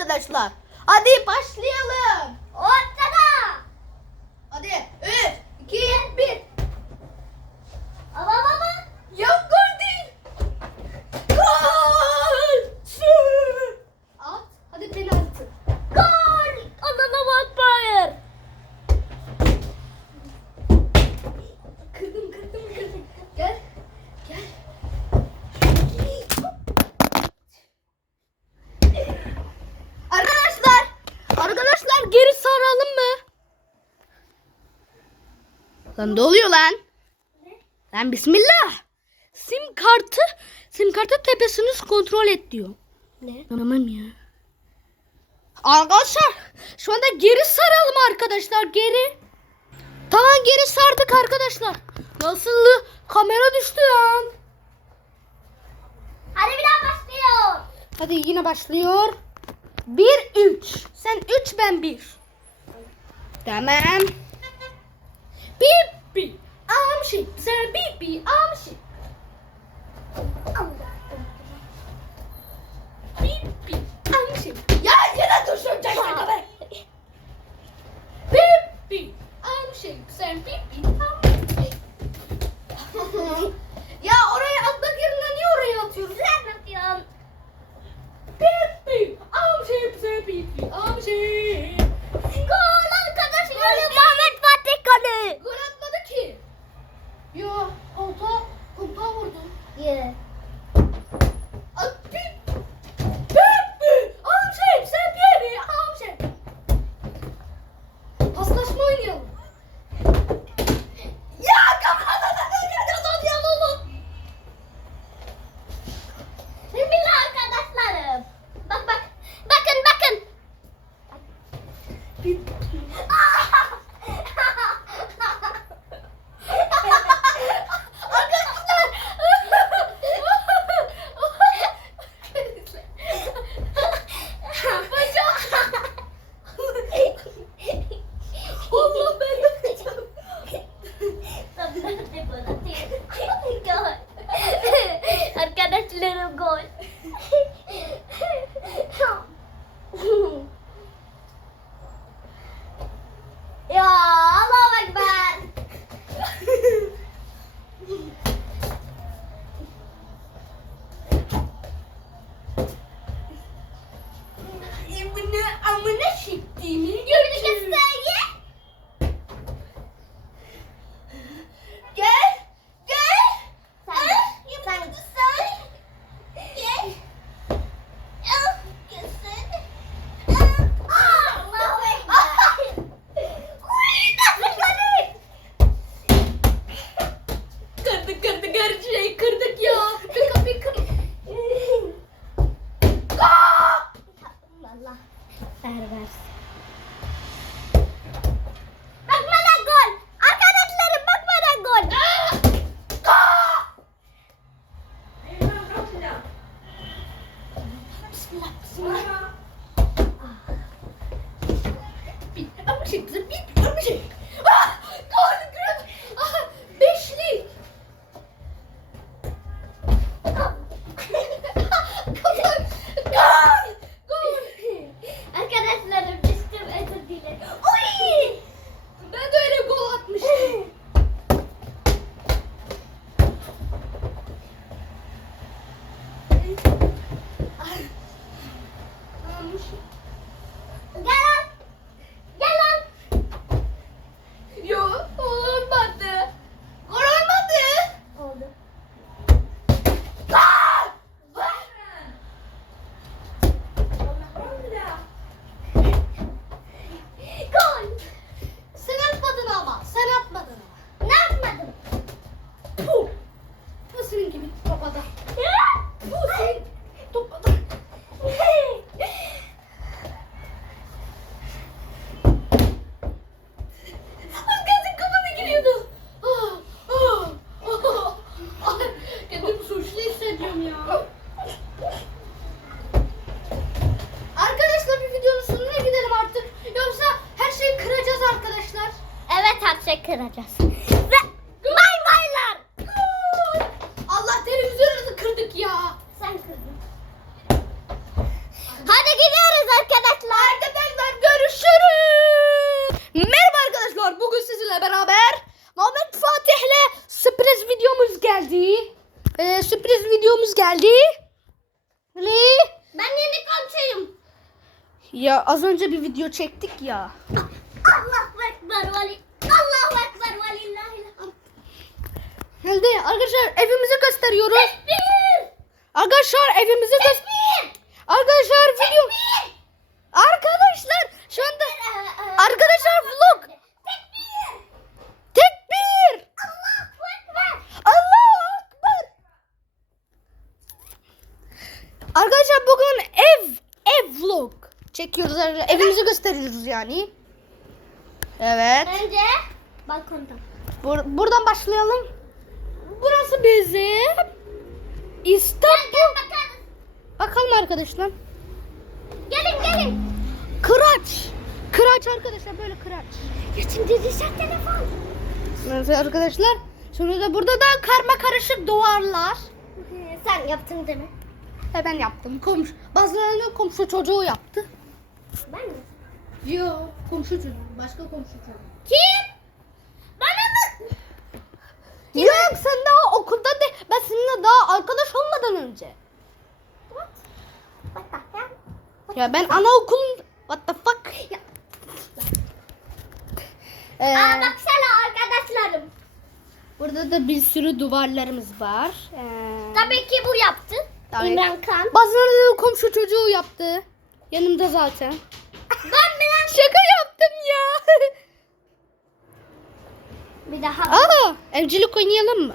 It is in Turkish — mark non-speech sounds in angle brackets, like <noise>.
arkadaşlar. Hadi başlayalım. Ortada. Lan ne oluyor lan? Lan bismillah. Sim kartı, sim kartı tepesini kontrol et diyor. Ne? Tamam ya. Arkadaşlar şu anda geri saralım arkadaşlar geri. Tamam geri sardık arkadaşlar. Nasıl kamera düştü lan. Hadi bir daha başlıyor. Hadi yine başlıyor. 1 3. Sen 3 ben 1. Tamam. Bip bip. Amşi. Sen bip bip amşi. Bip bip amşi. Ya yine düşüreceksin be. Bip bip amşi. Sen bip bip amşi. ya oraya atmak yerine niye oraya atıyorsun? Sen yapıyorsun. Bip bip amşi. Sen bip bip amşi. Gol Oynayalım. Ya kamerada ne kadar oynayalım. Şimdi arkadaşlarım. Bak bak. Bakın bakın. Amına Bismillah, bismillah. Bir ama şey bize şey kıracağız. Ve bay baylar. Allah televizyonu kırdık ya. Sen kırdın. Hadi gidiyoruz arkadaşlar. Arkadaşlar görüşürüz. Merhaba arkadaşlar. Bugün sizinle beraber Muhammed Fatih'le sürpriz videomuz geldi. Ee, sürpriz videomuz geldi. Ve Ben yeni komşuyum. ya az önce bir video çektik ya. Allahu Ekber veli. Allahu Ekber velillahilhamd. Şimdi arkadaşlar evimizi gösteriyoruz. Tekbir. Arkadaşlar evimizi göster. Tekbir. Arkadaşlar video. Arkadaşlar şu anda Arkadaşlar vlog. Tekbir. Tekbir. Allahu Ekber. Allahu Akbar. Arkadaşlar bugün ev ev vlog çekiyoruz. Evimizi gösteriyoruz yani. Evet. Önce balkondan. Bur- buradan başlayalım. Burası bizim İstanbul. Bakalım arkadaşlar. Gelin gelin. Kıraç. Kıraç arkadaşlar böyle kıraç. Geçin dediysen telefon. Evet arkadaşlar. Sonra da burada da karma karışık duvarlar. Sen yaptın değil mi? He ben yaptım. Komşu, bazılarını komşu çocuğu yaptı. Ben mi? Yok komşu çocuğu. Başka komşu çocuğu. Kim? Yok sen daha okulda de ben seninle daha arkadaş olmadan önce. What? What the hell? Ya ben anaokulun what the fuck? Ya. Ee, Aa baksana arkadaşlarım. burada da bir sürü duvarlarımız var. Ee, Tabii ki bu yaptı. Tabii. İmran Kan. Bazıları komşu çocuğu yaptı. Yanımda zaten. Ben Milan. Şaka yaptım ya. <laughs> Bir daha. Aa, evcilik oynayalım mı?